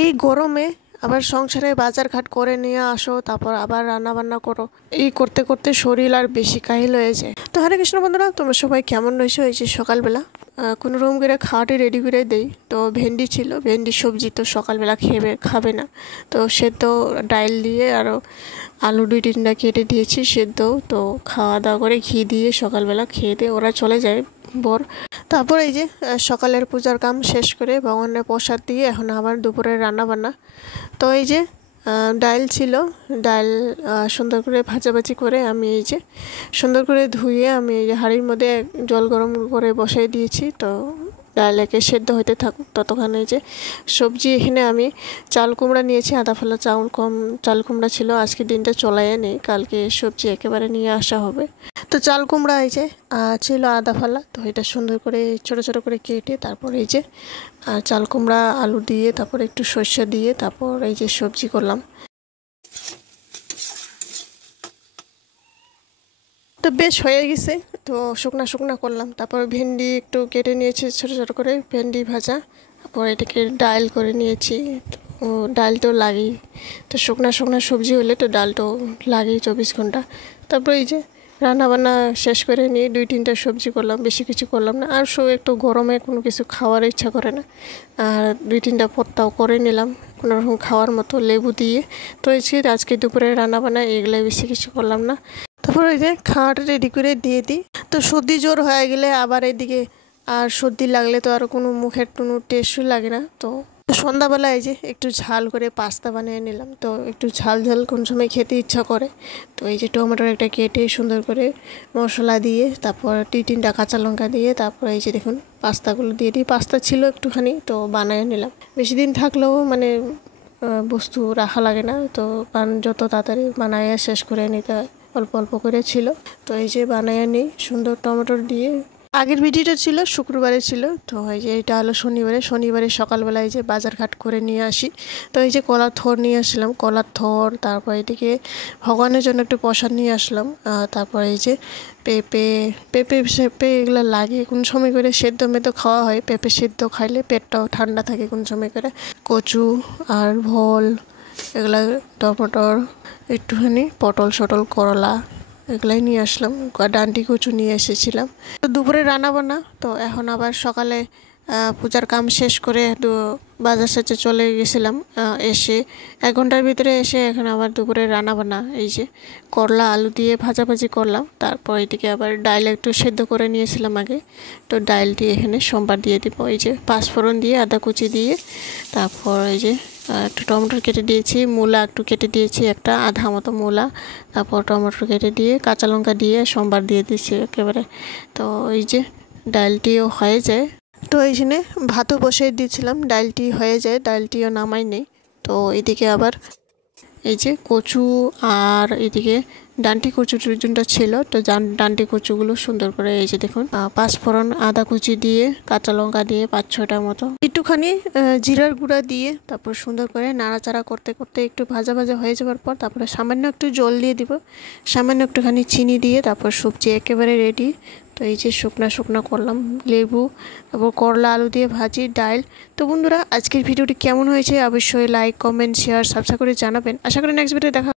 এই গরমে আবার সংসারে বাজারঘাট করে নিয়ে আসো, তারপর আবার রান্না বান্না করো, এই করতে করতে শরীর আর বেশি কাহিল হয়ে যায়। তো হরে কৃষ্ণ বন্ধুরা, তোমরা সবাই কেমন রয়েছে? হয়েছে সকালবেলা কোনো রকম করে খাওয়াটি রেডি করে দেই। তো ভেন্ডি ছিল, ভেন্ডি সবজি তো সকালবেলা খাবে না, তো সেদ্ধ ডাল দিয়ে আরও আলু 2-3টা কেটে দিয়েছি সেদ্ধ। তো খাওয়া দাওয়া করে ঘি দিয়ে সকালবেলা খেয়ে দিয়ে ওরা চলে যায় বর। তারপর এই যে সকালের পূজার কাম শেষ করে ভগবানের প্রসাদ দিয়ে এখন আবার দুপুরের রান্না বান্না। তো এই যে ডাল ছিল, ডাল সুন্দর করে ভাজাভাজি করে আমি এই যে সুন্দর করে ধুয়ে আমি এই যে হাঁড়ির মধ্যে জল গরম করে বসাই দিয়েছি। তো ডাল একে সেদ্ধ হতে থাকুক ততক্ষণে এই যে সবজি এখানে আমি চাল কুমড়া নিয়েছি, আধা ফালা চাল কুমড়া ছিল, আজকে দিনটা চলাই নেই, কালকে সবজি একেবারে নিয়ে আসা হবে। তো চাল কুমড়া এই যে ছিল আধা ফালা, তো এটা সুন্দর করে ছোটো ছোটো করে কেটে তারপর এই যে চাল কুমড়া আলু দিয়ে তারপর একটু সর্ষে দিয়ে তারপর এই যে সবজি করলাম। তো বেশ হয়ে গেছে, তো শুকনা শুকনা করলাম। তারপর ভেন্ডি একটু কেটে নিয়েছি ছোটো ছোটো করে, ভেন্ডি ভাজা। তারপর এটাকে ডাল করে নিয়েছি। তো ডাল তো লাগেই, তো শুকনা শুকনা সবজি হলে তো ডাল তো লাগেই 24 ঘন্টা। তারপর এই যে রান্না বান্না শেষ করে নিয়ে 2-3টা সবজি করলাম, বেশি কিছু করলাম না। আর একটু গরমে কোনো কিছু খাওয়ার ইচ্ছা করে না, আর 2-3টা ভর্তাও করে নিলাম কোনো রকম খাওয়ার মতো লেবু দিয়ে। তো এই যে আজকে দুপুরে রান্না বান্না এগুলো, বেশি কিছু করলাম না। তারপর ওই যে খাওয়াটা রেডি করে দিয়ে দিই। তো সর্দি জ্বর হয়ে গেলে আবার এদিকে আর সর্দি লাগলে তো আর কোনো মুখের কোনো টেস্টই লাগে না। তো সন্ধ্যাবেলায় যে একটু ঝাল করে পাস্তা বানিয়ে নিলাম। তো একটু ঝাল ঝাল কোন সময় খেতে ইচ্ছা করে, তো এই যে টমেটোর একটা কেটে সুন্দর করে মশলা দিয়ে তারপর 2-3টা কাঁচা লঙ্কা দিয়ে তারপর এই যে দেখুন পাস্তাগুলো দিয়ে দিই। পাস্তা ছিল একটুখানি, তো বানিয়ে নিলাম। বেশি দিন থাকলেও মানে বস্তু রাখা লাগে না, তো কারণ যত তাড়াতাড়ি বানায় শেষ করে নিতে হয়, অল্প অল্প করে ছিল। তো এই যে বানায় নিই সুন্দর টমেটো দিয়ে। আগের ভিডিওটা ছিল শুক্রবারে ছিল, তো এই যে এটা হলো শনিবারে সকালবেলায় যে বাজারঘাট করে নিয়ে আসি। তো এই যে কলার থর নিয়ে আসলাম, কলার থর, তারপর এদিকে ভগবানের জন্য একটু প্রসাদ নিয়ে আসলাম। তারপর এই যে পেঁপে পেঁপে এগুলো লাগে কোন সময় করে সেদ্ধ মেদ্ধ খাওয়া হয়, পেঁপে সেদ্ধ খাইলে পেটটাও ঠান্ডা থাকে কোন সময় করে। কচু আর ভোল এগুলা, টমেটোর একটুখানি পটল সটল করলা এগুলাই নিয়ে আসলাম, ডান্ডি কচু নিয়ে এসেছিলাম। তো দুপুরে রান্না বান্না, তো এখন আবার সকালে পূজার কাম শেষ করে বাজার সাথে চলে গেছিলাম। এসে 1 ঘন্টার ভিতরে এসে এখন আবার দুপুরে রান্না বান্না এই যে করলা আলু দিয়ে ভাজাভাজি করলাম। তারপর এদিকে আবার ডাল একটু সেদ্ধ করে নিয়েছিলাম আগে, তো ডাল দিয়ে এখানে সোমবার দিয়ে দিব। এই যে পাঁচফোড়ন দিয়ে আদা কুচি দিয়ে তারপর এই যে একটু টমেটো কেটে দিয়েছি, মূলা একটু কেটে দিয়েছি, একটা আধা মতো মূলা, তারপর টমেটো কেটে দিয়ে কাঁচা লঙ্কা দিয়ে সোমবার দিয়ে দিচ্ছি একেবারে। তো এই যে ডালটিও হয়ে যায়। তো এইখানে ভাতও বসিয়ে দিয়েছিলাম, ডালটি হয়ে যায়, ডালটিও নামাই নেই। তো এদিকে আবার এই যে কচু আর এদিকে ডান্টি কচু টুচুনটা ছিল, তো ডান্টি কচুগুলো সুন্দর করে এই যে দেখুন পাঁচফোড়ন আদা কুচি দিয়ে কাঁচা লঙ্কা দিয়ে 5-6টা মতো একটুখানি জিরার গুঁড়া দিয়ে তারপর সুন্দর করে নাড়াচাড়া করতে করতে একটু ভাজা ভাজা হয়ে যাওয়ার পর তারপরে সামান্য একটু জল দিয়ে দিব, সামান্য একটুখানি চিনি দিয়ে তারপর সবজি একেবারে রেডি। তো এই যে শুকনা করলাম লেবু, তারপর করলা আলু দিয়ে ভাজি ডাল। তো বন্ধুরা আজকের ভিডিওটি কেমন হয়েছে অবশ্যই লাইক কমেন্ট শেয়ার সাবস্ক্রাইব করে জানাবেন। আশা করি নেক্সট ভিডিও দেখা